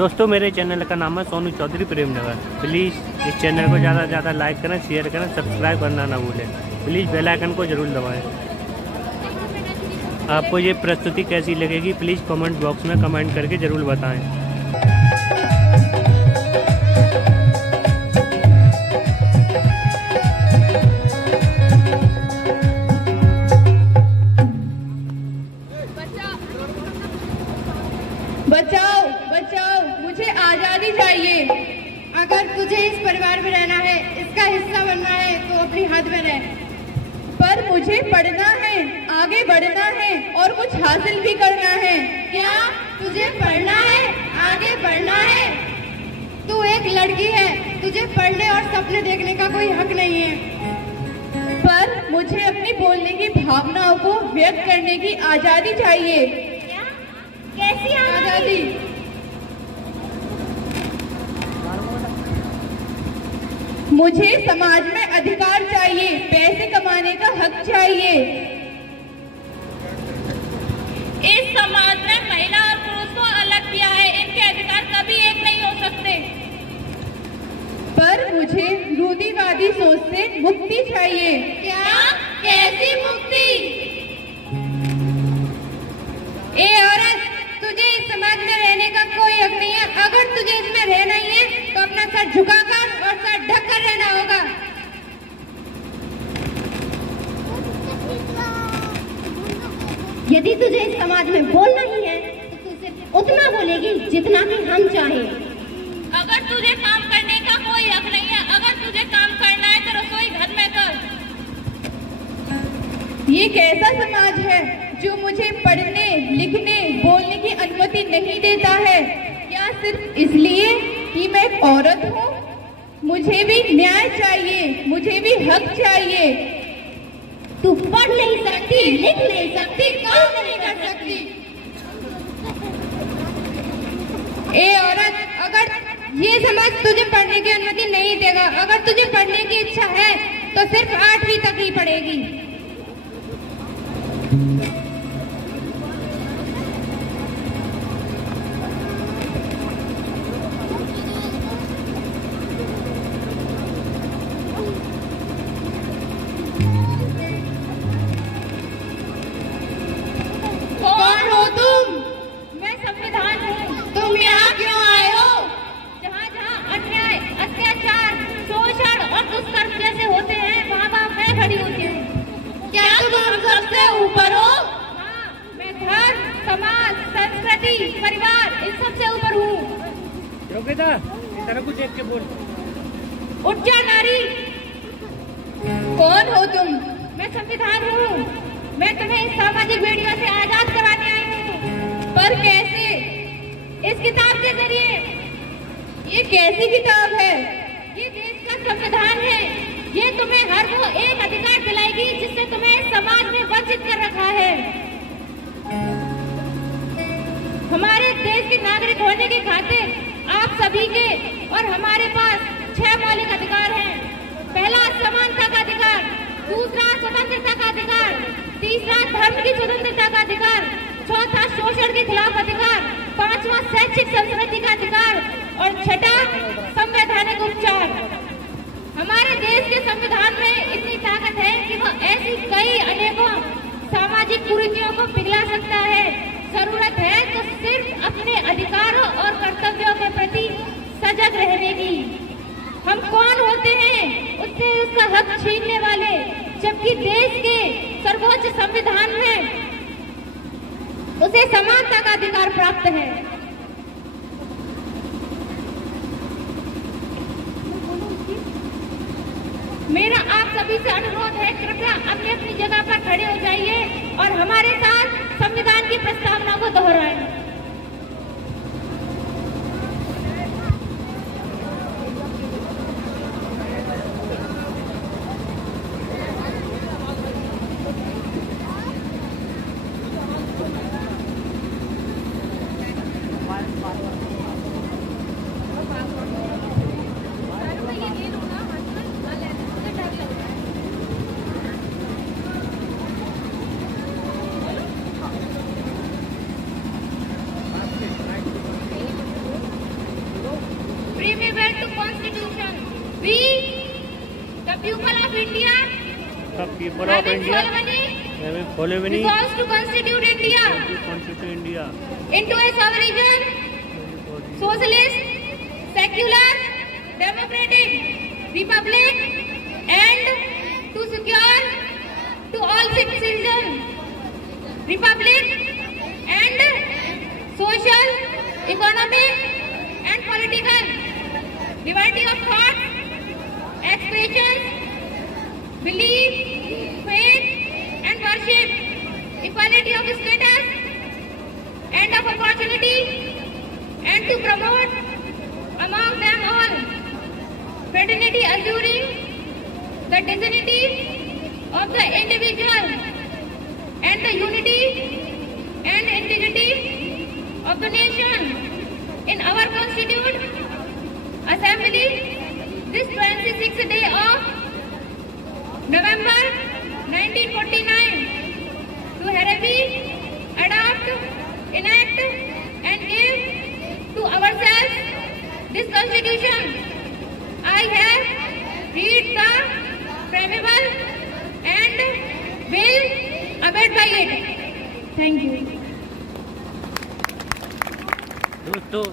दोस्तों मेरे चैनल का नाम है सोनू चौधरी प्रेमनगर। प्लीज़ इस चैनल को ज़्यादा से ज़्यादा लाइक करें, शेयर करें, सब्सक्राइब करना ना भूलें। प्लीज़ बेल आइकन को ज़रूर दबाएं। आपको ये प्रस्तुति कैसी लगेगी प्लीज़ कमेंट बॉक्स में कमेंट करके ज़रूर बताएं। बचाओ बचाओ, मुझे आजादी चाहिए। अगर तुझे इस परिवार में रहना है, इसका हिस्सा बनना है, तो अपनी हद में रह। पर मुझे पढ़ना है, आगे बढ़ना है और कुछ हासिल भी करना है। क्या तुझे पढ़ना है, आगे बढ़ना है? तू एक लड़की है, तुझे पढ़ने और सपने देखने का कोई हक नहीं है। पर मुझे अपनी बोलने की भावनाओं को व्यक्त करने की आजादी चाहिए। क्या? कैसी आजादी? मुझे समाज में अधिकार चाहिए, पैसे कमाने का हक चाहिए। इस समाज में महिला और पुरुष को अलग किया है, इनके अधिकार कभी एक नहीं हो सकते। पर मुझे रूढ़िवादी सोच से मुक्ति चाहिए। क्या? कैसी मुक्ति? ए औरत, तुझे इस समाज में रहने का कोई हक नहीं है। अगर तुझे इसमें रहना ही है तो अपना सर झुकाकर और सर ढककर रहना होगा। यदि तुझे इस समाज में बोलना ही है तो तू सिर्फ उतना बोलेगी जितना कि हम चाहें। अगर तुझे काम करने का कोई हक नहीं है, अगर तुझे काम करना है तो रसोई घर में कर। ये कैसा समाज है जो मुझे पढ़ने, लिखने, बोलने की अनुमति नहीं देता है? क्या सिर्फ इसलिए कि मैं एक औरत हूँ? मुझे भी न्याय चाहिए, मुझे भी हक चाहिए। तू पढ़ नहीं सकती, लिख नहीं सकती, काम नहीं कर सकती। ए औरत, अगर ये समाज तुझे पढ़ने की अनुमति नहीं देगा, अगर तुझे पढ़ने की इच्छा है तो सिर्फ 8वीं तक ही पढ़ेगी। कौन हो तुम? मैं संविधान हूँ। तुम यहाँ क्यों आए हो? जहाँ जहाँ अन्याय, अत्याचार, शोषण और दुष्कर्म जैसे होते हैं वहाँ वहाँ मैं खड़ी होती हूँ। क्या तुम हम सबसे ऊपर हो? हाँ, मैं धर्म, समाज, संस्कृति, परिवार इन सबसे ऊपर हूँ। योग्यता इधर कुछ एक के बोल। उठ जा नारी। कौन हो तुम? मैं संविधान हूँ। मैं तुम्हें इस सामाजिक भेड़ियों से आजाद कराने आई हूँ। पर कैसे? इस किताब के जरिए। ये कैसी किताब है? ये देश का संविधान है। ये तुम्हें हर वो एक अधिकार दिलाएगी जिससे तुम्हें समाज में वंचित कर रखा है। हमारे देश के नागरिक होने के खातिर आप सभी के और हमारे पास 6 मौलिक अधिकार हैं। पहला समानता का अधिकार, दूसरा स्वतंत्रता का अधिकार, तीसरा धर्म की स्वतंत्रता का अधिकार, चौथा शोषण के खिलाफ अधिकार, पांचवा शैक्षिक संस्कृति का अधिकार और छठा संवैधानिक उपचार। हमारे देश के संविधान में इतनी ताकत है कि वह ऐसी कई अनेकों सामाजिक कुरीतियों को पिघला सकता है। जरूरत है तो सिर्फ अपने अधिकारों और कर्तव्यों के प्रति सजग रहने की। हम कौन होते हैं उससे उसका हक छीनने वाले, जबकि देश के सर्वोच्च संविधान में उसे समानता का अधिकार प्राप्त है। मेरा आप सभी से अनुरोध है, कृपया अपनी अपनी जगह पर खड़े हो जाइए और हमारे साथ संविधान की प्रस्तावना को दोहराएं। Constitution. We, the people of India, The people of India having following resolves to constitute India into a sovereign, socialist, secular, democratic republic, and to secure to all citizens republic and social, economic, and political liberty of thought, expressions, belief, faith, and worship, equality of status and of opportunity, and to promote among them all fraternity, assuring the dignity of the individual and the unity and integrity of the nation. In our Constituted Assembly, this 26th day of November 1949, to hereby adopt, enact, and give to ourselves this Constitution. I have read the preamble and will abide by it. Thank you. दोस्तों